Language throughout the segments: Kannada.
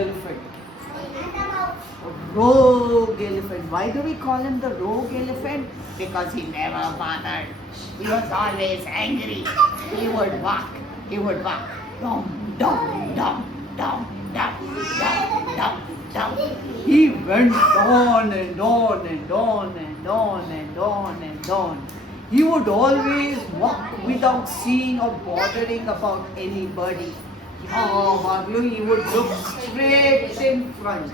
elephant. Rogue elephant. Why do we call him the rogue elephant? Because he never bothered. He was always angry. He would walk. Dum, dum, dum, dum, dum, dum, dum, dum. He went on and on and on and on and on and on. He would always walk without seeing or bothering about anybody. ಯಾವಾಗಲೂ he would look straight in front.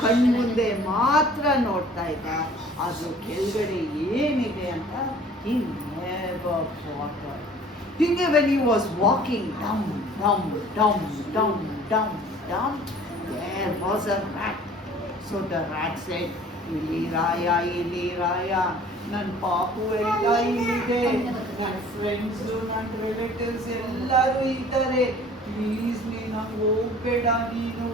ಕಣ್ಮುಂದೆ ಮಾತ್ರ ನೋಡ್ತಾ ಇದ್ದ. ಅದು ಕೆಳಗಡೆ ಏನಿದೆ ಅಂತ he never bothered. ಹಿಂಗೆ when he was walking down, down, down, down, down, down, there was a rat. So the rat said, ಇಲ್ಲಿ ರಾಯ, ನನ್ನ ಪಾಪು ಎಲ್ಲ ಇಲ್ಲಿದೆ, ನನ್ನ ಫ್ರೆಂಡ್ಸು, ನನ್ನ ರಿಲೇಟಿವ್ಸ್ ಎಲ್ಲರೂ ಇದ್ದಾರೆ, ಪ್ಲೀಸ್ ನೀನು ಹಂಗೆ ಹೋಗ್ಬೇಡ, ನೀನು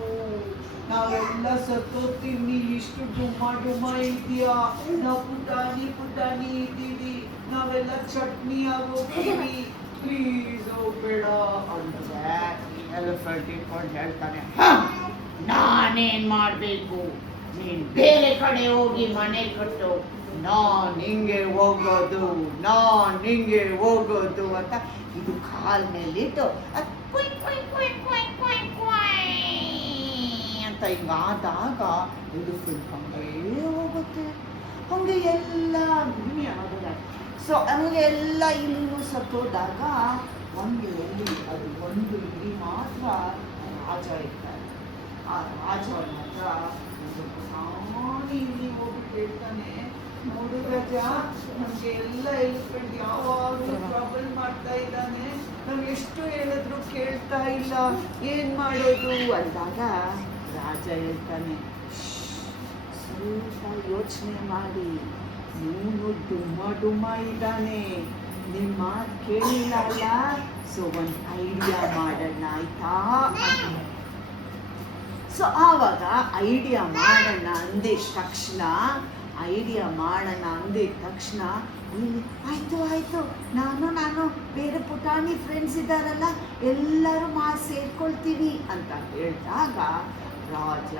ನಾವೆಲ್ಲ ಸತ್ತೋಗ್ತೀವಿ, ನೀನು ಇಷ್ಟು ಡುಮ್ಮ ಇದೆಯಾ, ನಾವು ಪುಟಾಣಿ ಇದ್ದೀವಿ, ನಾವೆಲ್ಲ ಚಟ್ನಿ ಆಗೋಗ್ತೀವಿ, ಪ್ಲೀಸ್ ಹೋಗ್ಬೇಡ ಅಂದ್ರೆ ಎಲಿಫೆಂಟ್ ಇಟ್ಕೊಂಡು ಹೇಳ್ತಾನೆ, ನಾನೇನ್ ಮಾಡಬೇಕು, ನೀನು ಬೇರೆ ಕಡೆ ಹೋಗಿ ಮನೆ ಕಟ್ಟು, ನಾನು ಹಿಂಗೆ ಹೋಗೋದು ಅಂತ ಇದು ಕಾಲ ಮೇಲಿಟ್ಟು ಅಂತ ಹಿಂಗಾದಾಗ ಎಲಿಫೆಂಟ್ ಹಂಗೆ ಹೋಗುತ್ತೆ. ಹಂಗೆ ಎಲ್ಲ ಸೊ ಹಂಗೆ ಎಲ್ಲ ಇಲ್ಲೂ ಸತ್ತೋದಾಗ ಒಂದು ಇಲ್ಲಿ ಮಾತ್ರ ರಾಜ ಇರ್ತಾರೆ. ಆ ರಾಜನ ಹತ್ರ ಇಲ್ಲಿ ಹೋಗಿ ಕೇಳ್ತಾನೆ, ನೋಡು ರಾಜ, ನಮ್ಗೆ ಎಲ್ಲ ಎಲಿಫೆಂಟ್ ಯಾವಾಗಲೂ ಟ್ರಬಲ್ ಮಾಡ್ತಾ ಇದ್ದಾನೆ, ನಾವು ಎಷ್ಟು ಹೇಳಿದ್ರು ಕೇಳ್ತಾ ಇಲ್ಲ, ಏನ್ ಮಾಡೋದು ಅಂದಾಗ ರಾಜ ಹೇಳ್ತಾನೆ, ಸ್ವಲ್ಪ ಯೋಚನೆ ಮಾಡಿ, ಇವನು ಡುಮ್ಮ ಇದ್ದಾನೆ, ನಿಮ್ಮ ಮಾತು ಕೇಳಿಲ್ಲ, ಸೊ ಒಂದು ಐಡಿಯಾ ಮಾಡೋಣ ಆಯ್ತಾ. ಸೊ ಆವಾಗ ಐಡಿಯಾ ಮಾಡೋಣ ಅಂದಿದ ತಕ್ಷಣ ಆಯ್ತು ನಾನು ಬೇರೆ ಪುಟಾಣಿ ಫ್ರೆಂಡ್ಸ್ ಇದ್ದಾರಲ್ಲ, ಎಲ್ಲರೂ ಸೇರ್ಕೊಳ್ತೀವಿ ಅಂತ ಹೇಳಿದಾಗ ರಾಜ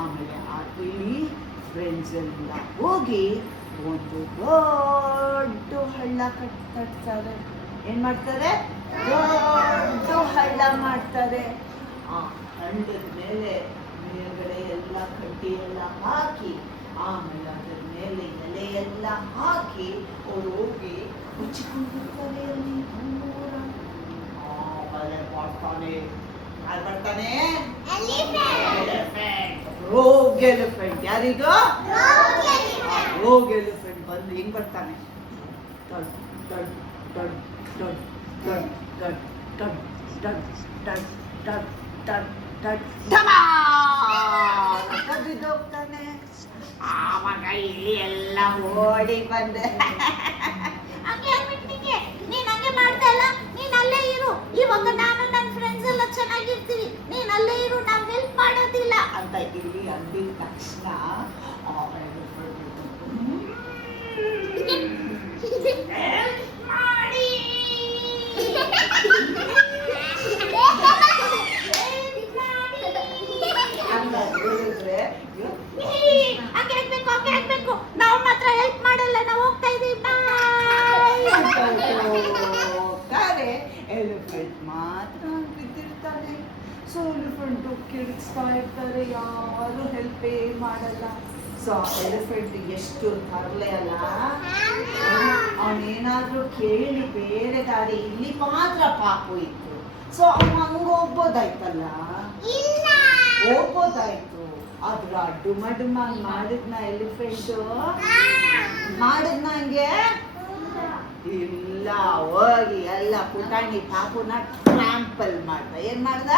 ಆಮೇಲೆ ಇಲ್ಲಿ ಫ್ರೆಂಡ್ಸ್ ಎಲ್ಲ ಹೋಗಿ ಒಂದು ದೊಡ್ಡ ಹಳ್ಳ ಕಟ್ತಾರೆ. ಏನ್ ಮಾಡ್ತಾರೆ? ದೊಡ್ಡ ಹಳ್ಳ ಮಾಡ್ತಾರೆ. ಆ ಹಳ್ಳದ ಮೇಲೆ ಮೇಲ್ಗಡೆ ಎಲ್ಲ ಕಡ್ಡಿ ಎಲ್ಲ ಹಾಕಿ, ಆಮೇಲೆ ಅದ್ರ ಮೇಲೆ ಎಲೆ ಎಲ್ಲ ಹಾಕಿ ಅವ್ರು ಹೋಗಿ ಮುಚ್ಚಿಕೊಂಡಿರ್ತಾರೆ. ಅಲ್ಲಿ ಬರ್ತಾನೆ ರೋಗ್ ಎಲಿಫೆಂಟ್. ಯಾರಿದು? ರೋಗ್ ಎಲಿಫೆಂಟ್ ಬಂದು ಹಿಂಗ್ ಬರ್ತಾನೆ, ಟಡ್ ಟಡ್ ಟಡ್ ಟಡ್ ಟಡ್ ಟಡ್ ಟಡ್ ಟಡ್ ಟಡ್ ಟಡ್ ಟಡ್ ಟಡ್ ಬಿದ್ದೋಗ್ತಾನೆ. ಆವಾಗ ಇಲ್ಲಿ ಎಲ್ಲ ಓಡಿ ಬಂದೆ, ನೀನ್ ಹಂಗೆ ಮಾಡ್ತಾ ಇಲ್ಲ, ನೀನ್ ಅಲ್ಲೇ ಇರು, ಇವಾಗ ನಾನು ನನ್ನ ಫ್ರೆಂಡ್ಸ್ ಎಲ್ಲ ಚೆನ್ನಾಗಿರ್ತೀವಿ, ನೀನ್ ಅಲ್ಲೇ ಇರು, ನಾವ್ ಹೆಲ್ಪ್ ಮಾಡೋದಿಲ್ಲ ಅಂತ ಇಲ್ಲಿ ಅಂದಿದ ತಕ್ಷಣ ನಾವು ಮಾತ್ರ ಹೆಲ್ಪ್ ಮಾಡಲ್ಲ, ನಾವು ಹೋಗ್ತಾ ಇದೀವಿ ಎಲಿಫೆಂಟ್ ಮಾತ್ರ ಬಿದ್ದಿರ್ತಾನೆ. ಸೊ ಎಲಿಫೆಂಟ್ ಕಿಡಿಸ್ತಾ ಇರ್ತಾರೆ, ಯಾರು ಹೆಲ್ಪೇ ಮಾಡಲ್ಲ. ಸೊ ಎಲಿಫೆಂಟ್ ಎಷ್ಟು ತರಲೆ ಅಲ್ಲ, ಅವನೇನಾದ್ರೂ ಕೇಳಿ ಬೇರೆ ದಾರಿ, ಇಲ್ಲಿ ಮಾತ್ರ ಪಾಪು ಇತ್ತು, ಸೊ ಅವನು ಹಂಗ ಹೋಗ್ಬೋದಾಯ್ತಲ್ಲ, ಆದ್ರ ಡುಮ ಮಾಡಿದ್ನ ಎಲಿಫೆಂಟ್ ಮಾಡಿದ್ನ ಹಂಗೆ ಇಲ್ಲ, ಹೋಗಿ ಎಲ್ಲ ಪುಟಾಣಿ ಪಾಪುನ ಟ್ರಾಂಪಲ್ ಮಾಡ್ದ. ಏನ್ ಮಾಡ್ದ?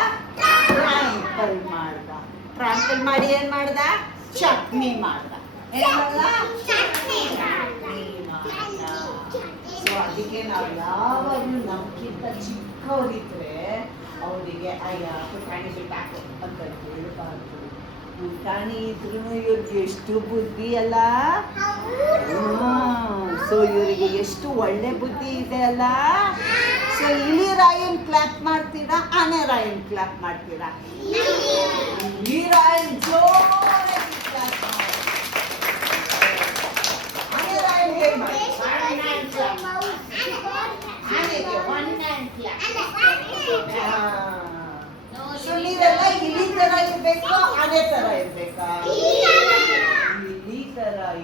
ಟ್ರಾಂಪಲ್ ಮಾಡಿ ಏನ್ ಮಾಡ್ದ? ಚಟ್ನಿ ಮಾಡ್ದ. ಸೊ ಅದಕ್ಕೆ ನಾವು ಯಾವಾಗಲೂ ನಮ್ಗಿಂತ ಚಿಕ್ಕವರಿದ್ರೆ ಅವರಿಗೆ ಅಯ್ಯ ಪುಟಾಣಿ ಬಿಟ್ಟಾಕು ಅಂತ ಹೇಳ್ಬಾರ್ದು. ಪುಟಾಣಿ ಇದ್ರೂ ಇವ್ರಿಗೆ ಎಷ್ಟು ಬುದ್ಧಿ ಅಲ್ಲ. ಸೊ ಇವರಿಗೆ ಎಷ್ಟು ಒಳ್ಳೆ ಬುದ್ಧಿ ಇದೆ ಅಲ್ಲ. ಸೊ ಇಲಿ ರಾಯನ್ ಕ್ಲಾಪ್ ಮಾಡ್ತೀರಾ, ಆನೆ ರಾಯನ್ ಕ್ಲಾಪ್ ಮಾಡ್ತೀರಾ? ರಾಯನ್ ಜೋರಾಗಿ clap ಮಾಡಿ. ಆನೆ ರಾಯನ್ ಹೇಗೆ ಮಾಡಿ? ಆನೆಗೆ one hand clap. ಸೊ ನೀವೆಲ್ಲ ಇಲಿ ತರ ಇರ್ಬೇಕಾ ಆನೆ ತರ ಇರ್ಬೇಕಾ?